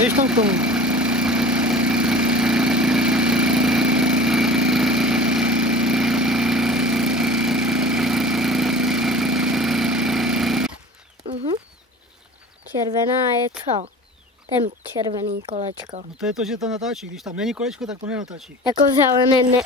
Běž tam k tomu. Červená je co? Ten červený kolečko. No to je to, že to natáčí. Když tam není kolečko, tak to nenatáčí. Jako zelené ne...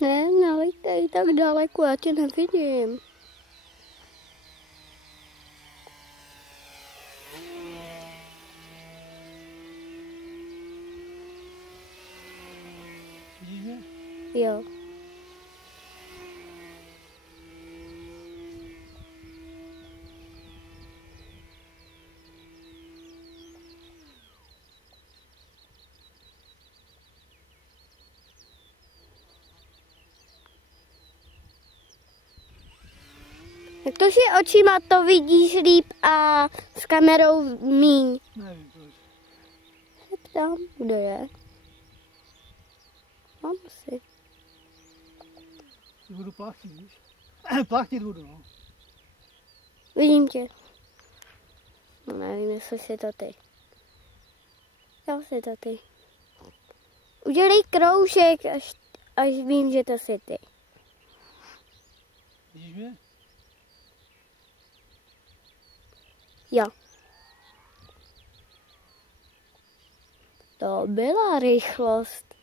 Ne, nelítej tak daleko, já tě nevidím. Vidíš mě? Jo. Jak to, že očima to vidíš líp a s kamerou míň? Nevím proč. Se ptám, kdo je? Mám si. Budu plachtit, víš? Plachtit budu, no. Vidím tě. No nevím, jestli jsi to ty. Jo, jsi to ty. Udělej kroužek, až vím, že to jsi ty. Vidíš mě? Jo. To byla rychlost.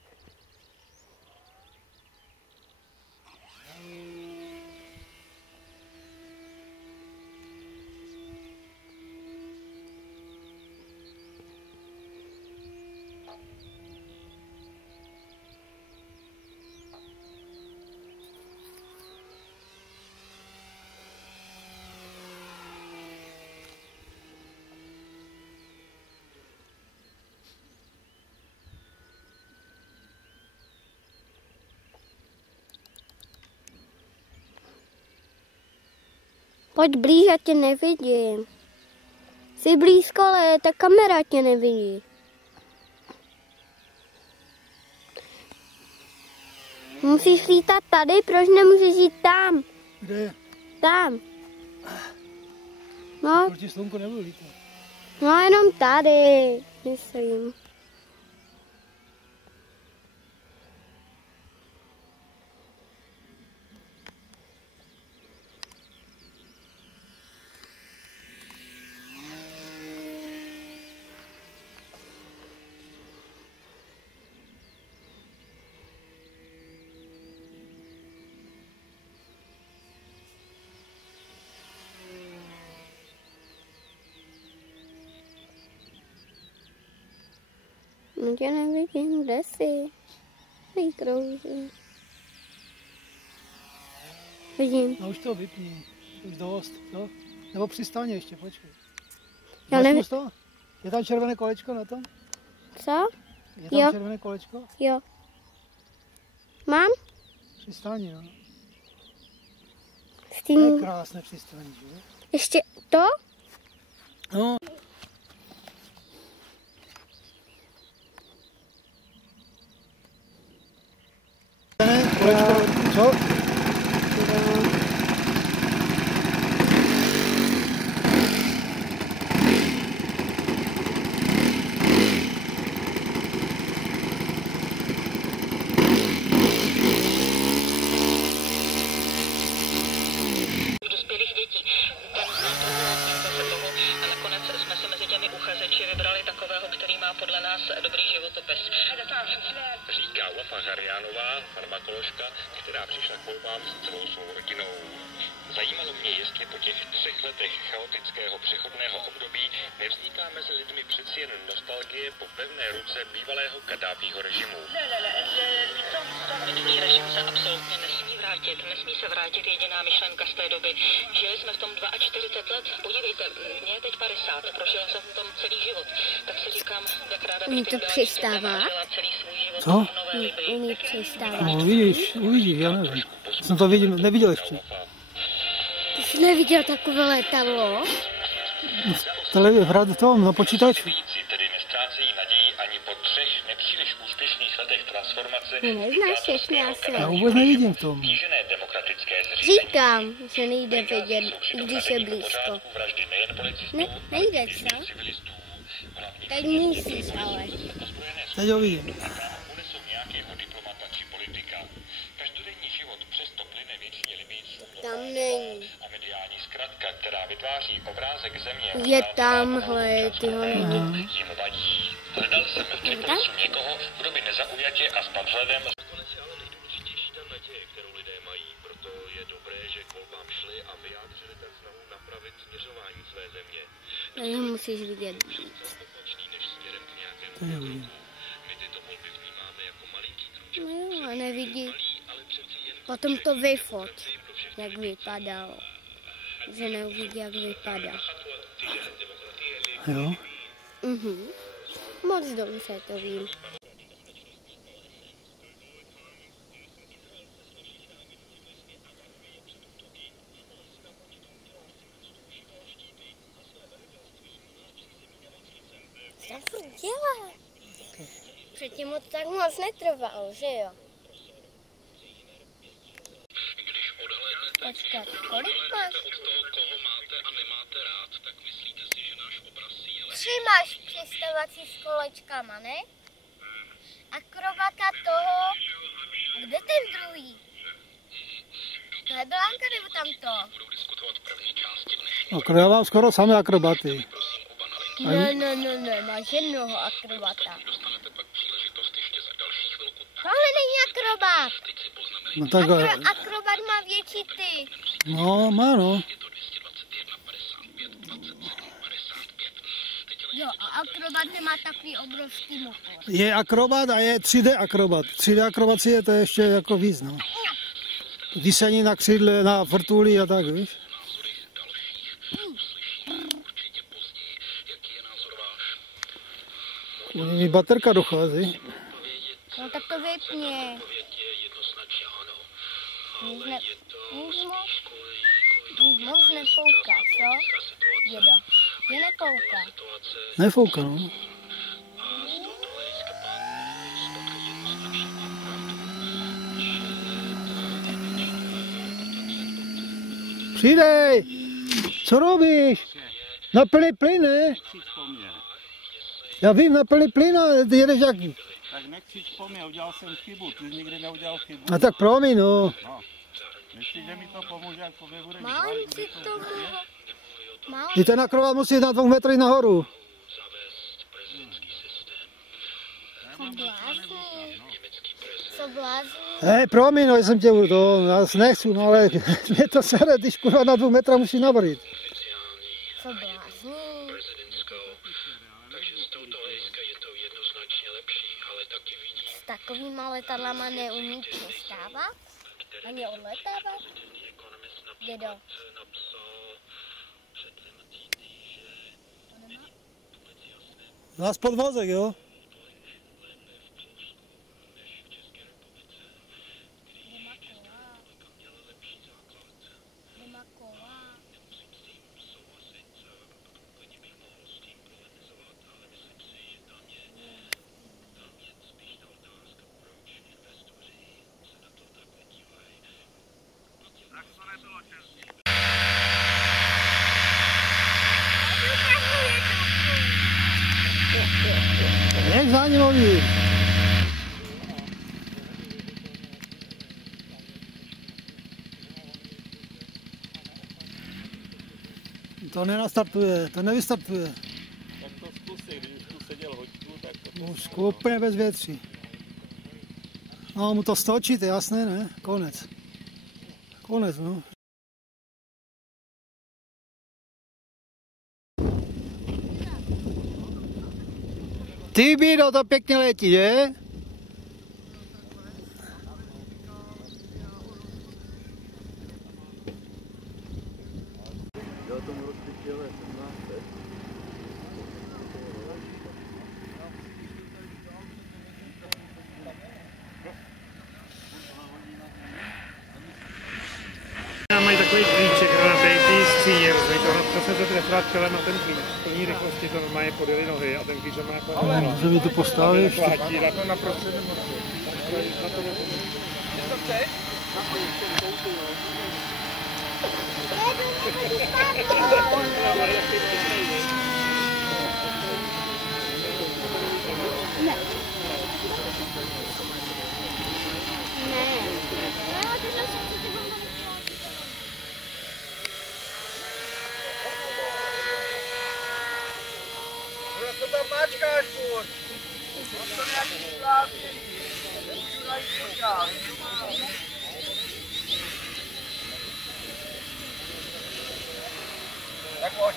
Pojď blíž, já tě nevidím. Jsi blízko, ale ta kamera tě nevidí. Musíš lítat tady, proč nemůžeš jít tam? Kde? Tam. No, Proti slunku nebudu lítat. no jenom tady, myslím. No tě nevidím, kde jsi? Vykroužím. Vidím. No už to vypni. Už dost, jo? Nebo přistaň ještě, počkej. Já nevím. To? Je tam červené kolečko na tom? Co? Je tam Jo. červené kolečko? Jo. Mám? Přistaň, no. S To je tím krásné přistání, že? ještě to? No. Kolečko, co? Dospělých dětí. A nakonec jsme si mezi těmi uchazeči vybrali takového, který má podle nás dobrý životopis. Říká Wafa Harianová, farmakoložka, která přišla k volbám s celou svou rodinou. Zajímalo mě, jestli po těch 3 letech chaotického přechodného období nevzniká mezi lidmi přeci jen nostalgie po pevné ruce bývalého Kaddáfího režimu. Minulý režim se absolutně nesmí vrátit. Nesmí se vrátit jediná myšlenka z té doby. Žili jsme v tom 42 let. Podívejte, mě je teď 50. Prožila jsem v tom celý život. Tak si říkám, jak ráda bych To teď byla přistává? žila celý svůj život Co? Umí přistávat. No uvidíš, já nevím. Jsem to neviděl ještě. Ty jsi neviděl takové letadlo? V tom, na počítači. Tedy nestrácejí naději ani po 3 nepříliš úspěšných letech transformace. Ty neznáš všechny asi. Já vůbec nevidím v tom. Kýžené demokratické zřízení. Říkám, že nejde vidět, když je blízko. Vraždy nejen policistů, Ne, nejde, co? civilistů. Teď musíš, ale. Teď ho vidím. Unesou nějakého diplomata či politika. Každodenní život přesto plyne většině Libyjců. Tam není. A mediální zkratka, která vytváří obrázek země, Je tamhle, ty ho není. jim vadí. Hledal jsem v Tripolisu někoho, kdo by nezaujatě a s nadhledem. Nakonec je ale nejdůležitější ta naděje, kterou lidé mají. Proto je dobré, že k volbám šli a vyjádřili tak snahu napravit směřování své země. Tady ho musíš vidět víc. Opačný než směrem k nějakému. Teď ho vidím. My tyto volby vnímáme jako malinký krůček. No jo, a nevidí. Ale přeci jen Potom to vyfoť, jak vypadalo. Že neuvidí, jak vypadá. Jo? Moc dobře to vím. Co to dělá? Předtím to tak moc netrvalo, že jo? Počkat, kolik máš? Tři máš přistavací s kolečkama, ne? Akrobata toho. A kde ten druhý? To je Blanka nebo tamto? Já mám skoro samé akrobaty. Ne, máš jednoho akrobata. Tohle není akrobat. No tak, Akrobat má větší ty. no, má no. Jo, a akrobat nemá takový obrovský motor. Je akrobat a je 3D akrobat. 3D akrobacie to je ještě jako víc, no. Vysení na křídle, na vrtuli a tak, víš. Mi baterka dochází. No tak to vypně. Nic moc nepouká, co? Dědo, je nepouká. Nefouká, no. Přidej! Co robíš? Na plný plyn, ne? Já vím, na plný plyn a ty jedeš jak... Tak nekřič po mě, udělal jsem chybu, ty jsi nikdy neudělal chybu. A tak promiň, no. No. Myslíš, že mi to pomůže, jak po mě budeš Mám žvát, si kdy to Mám. I ten akrobat musí na 2 metry nahoru. Co blázní? Hej, promiň, no, jsem tě to, já nechci, no, ale mě to sere, když kurva na 2 metra musí navarit. Co blázní? S takovýma letadlama neumí přistávat? Ani odletávat? Dědo. Nás podvozek, jo? Jak za ním mluví? To nenastartuje, to nevystartuje. Tak to zkusí, když tu seděl hoďku, tak to... Už úplně bez větří. No, mu to stočí, to je jasné, ne? Konec. Konec, no. Ty bído, to pěkně letí, že? trefovat čelem na ten klíč. V plní rychlosti to normálně podjeli nohy a ten klíč má jako Může mi to postavit ještě. platí, na to naprosto nemožné. To tam mačkáš furt. To nějaký slávky. Nemůžu najít pořád. Tak pojď.